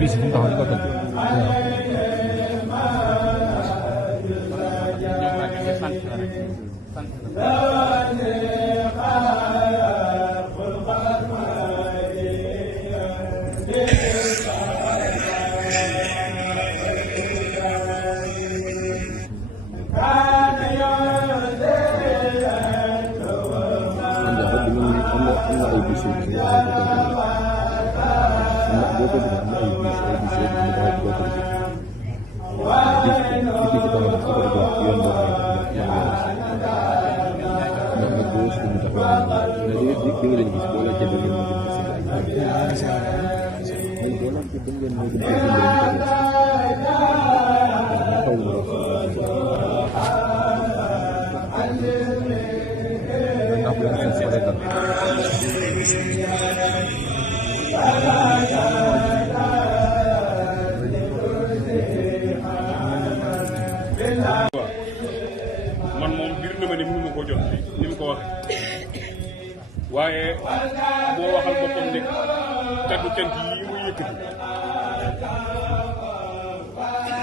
bis bu taxaw di ko tëdd man moom bir na ma ne mënu ma koo jot ni mu ko waxee waaye moo waxal boppam ne kaddu cant yi muy yëkkati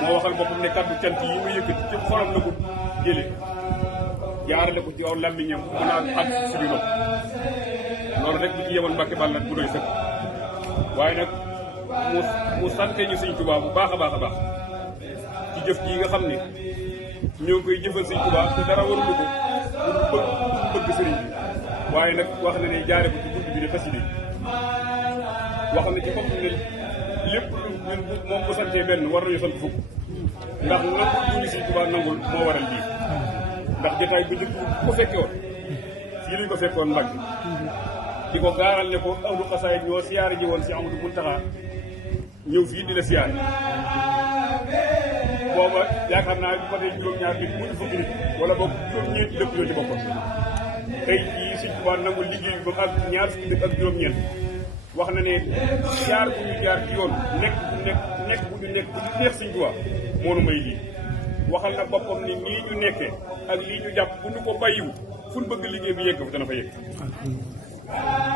moo waxal boppam ne kaddu cant yi muy yëkkati ci xolam la ko jële jaarale ko ci aw làmmiñam mën a ak suñu nopp loolu rek bu ci yemoon Mbàkke Bàll nag bu doy sëkk waaye nag mu sante ñu Sëñ Tuubaa bu baax a baax a baax ci jëf ji nga xam ne ñoo ngi koy jëfal Sëñ Tuubaa te dara warulu ko pour bëgg sëriñ bi waaye nag wax na ne jaare ko ci bunt bi ne xasida wax na ci bopp ne lépp ñun moom bu santee benn war nañu sant fukk ndax nangul duuni Sëñ Tuubaa nangul moo waral lii ndax jotaay bu njëkk ko fekke woon fii lañ ko fekkoon Mbàkke di ko gaaral ne ko ahlu xasaayid ñoo siyaare ji woon si Amadou Muntaxa ñëw fii di la siyaare booba yaakaar naa ko tey juróom-ñaar nit mu fukki nit wala boog juróom-ñeent dëkk yoo ci bokkoon tey jii Sëñ Tuubaa nangul liggéey ba ak ñaar fukki dëkk ak juróom-ñeent wax na ne jaar bu ñu jaar ci yoon nekk bu ñu nekk bu neex Sëñ Tuubaa moo nu may lii waxal na boppam ni nii ñu nekkee ak lii ñu jàpp bu ñu ko bàyyiwu fu ñu bëgg liggéey bi yegg fa dana fa yegg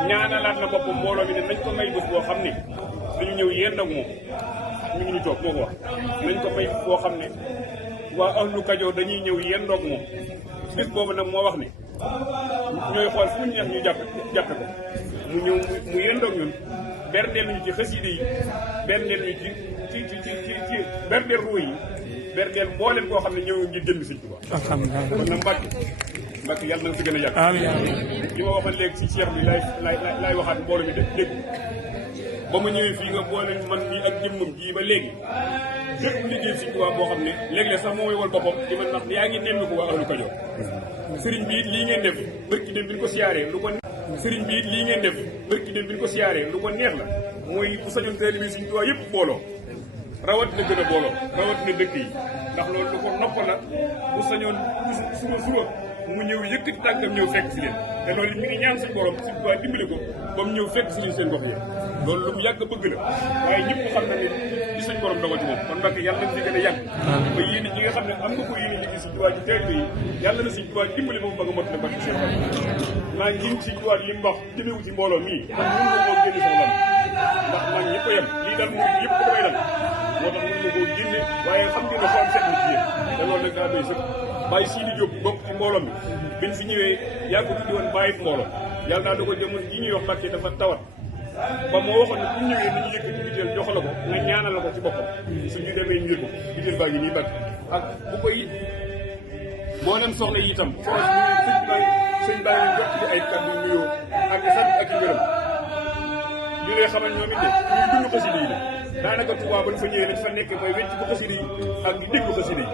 ñaanalaat na boppam mbooloo mi ne nañ ko may bés boo xam ne dañu ñëw yéen ak moom ñu ngi ñu toog moo ko wax nañ ko may boo xam ne waa ahlu Kajoor dañuy ñëw yéen ak moom bés boobu nag moo wax ne ñooy xool fu ñu neex ñu jàppe ko mu ñëw mu yéen ak ñun berndeel ñu ci xasida yi berndeel ñu ci berndeel ruu yi berndeel mboolem koo xam ne ñëw ngir jënd Sëñ Tuubaa alhamdulilah kon nag Mbàkke yàlla na nga fi gën a yàgg li ma waxoon léegi si Cheikh bi laay waxaat mbooloo mi dégg ba ma ñëwee fii nga boole man nii ak jëmmam jii ba léegi lépp liggéey Sëñ Tuubaa boo xam ne léeg-léeg sax moo may wal boppam di ma ndax yaa ngi nemmi ko waa ahlu Kajoor sëriñ bi it lii ngeen def bërki dem bi ñu ko siyaaree lu ko sëriñ bi it lii ngeen def bërki dem bi ñu ko siyaaree lu ko neex la mooy bu sañoon taalibe Sëñ Tuubaa yëpp booloo rawatina gën a booloo rawatina dëkk yi ndax loolu lu ko nopp la bu sañoon suba mu ñëw yëkkati tànkam ñëw fekk si leen te loolu mi ngi ñaan suñu borom Sëñ Tuubaa dimbali ko ba mu ñëw fekk si leen seen gox yi loolu lu mu yàgg bëgg la waaye ñëpp xam na ne li suñ borom dogal ci moom kon Mbàkke yàlla nañ fi gën a yàgg ba yéen ñi nga xam ne am nga ko yéen liggéey Sëñ Tuubaa ci teel bi yàlla na Sëñ Tuubaa dimbali ba mu bëgg a mot ne barke Sëñ maa ngi Sëñ Tuubaa li mu wax jëmewu ci mbooloo mii man mënu ma koo génne sama lan ndax man ñëpp a yem lii dal murid yëpp ko damay dal moo tax mënu ma koo génne waaye xam ngeen ne xool seet na ci yéen te loolu nag daa doy sëkk Baye Sidi Diop bokk ci mbooloo mi biñ fi ñëwee yaa ko tuddi woon bàyyi mbooloo yàlla daa dogal jamono ji ñuy wax Mbàkke dafa tawat ba moo waxoon ne bu ñu ñëwee nañu yëkkati biteel jox la ko nga ñaanal la ko ci boppam suñu demee ñu ko biteel baa ngi nii Mbàkke ak bu koy mboolem soxna yi itam forage bi sëñ baa ngi jot ci ay kàddu nuyoo ak sant ak i ngërëm ñu lay xamal ñoom it de ñuy dund xasida yi la daanaka Tuubaa ba ñu fa ñëwee dañ fa nekk mooy wecc bu xasida yi ak di déglu xasida yi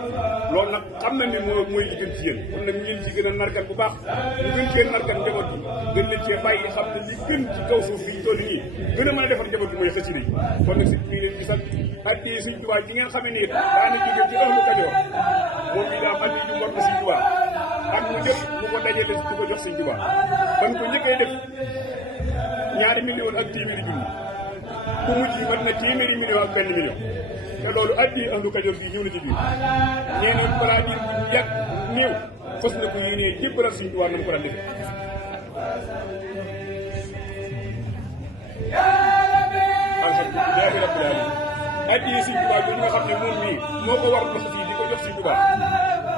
loolu nag xam na ne mooy li gën ci yéen kon nag ñu leen ci gën a narkat bu baax ñu gën cee narkat njaboot bi gën leen cee bàyyi xam ne li gën ci kaw suuf bi ñu toll nii gën a mën a defar njaboot bi mooy xasida yi kon nag si mii leen gisal addi Sëñ Tuubaa ji ngeen xamee ne it daana jóge ci ëllu Kajoor moom bi daa am addi ju mot na Sëñ Tuubaa ak mu jëpp mu ko dajale di ko jox Sëñ Tuubaa ban ko njëkkee def ñaari million ak téeméeri junni ku mujj yi mat na téeméeri million ak benn million te loolu addi Ahlu Kajoor bi ñëw na ci biir nee na balaa diir bu yàgg néew fas na ko yéenee jébbalal Sëñ Tuubaa na mu ko daan defee alhamdulilahi rabbil alamin addi Sëñ Tuubaa bi nga xam ne moom mii moo ko war dox fii di ko jox Sëñ Tuubaa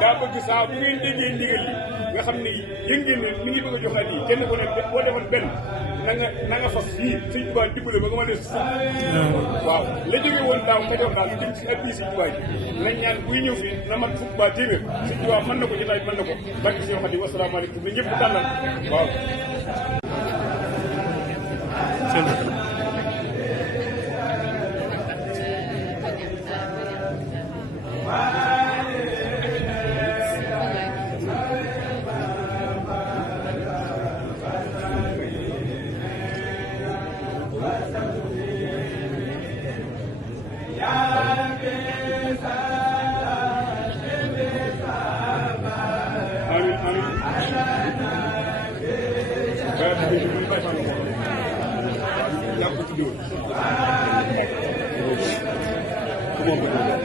daa bëgg saa bu ngeen déggee ndigal li nga xam ne yëg ngeen ne mi ngi bëgg a jox addi kenn ku ne boo defoon benn na nga fas fii Sëñ Tuubaa dimbale ba nga ma des waaw la jóge woon daaw Kajoor daal lu jëm ci addi Sëñ Tuubaa ji nañ ñaan buy ñëw fii na mat fukk ba téeméer Sëñ Tuubaa mën na ko jotaay mën na ko barke Sëñ Xaadim wasalaamaaleykum na ñëpp tàllal waaw Come on,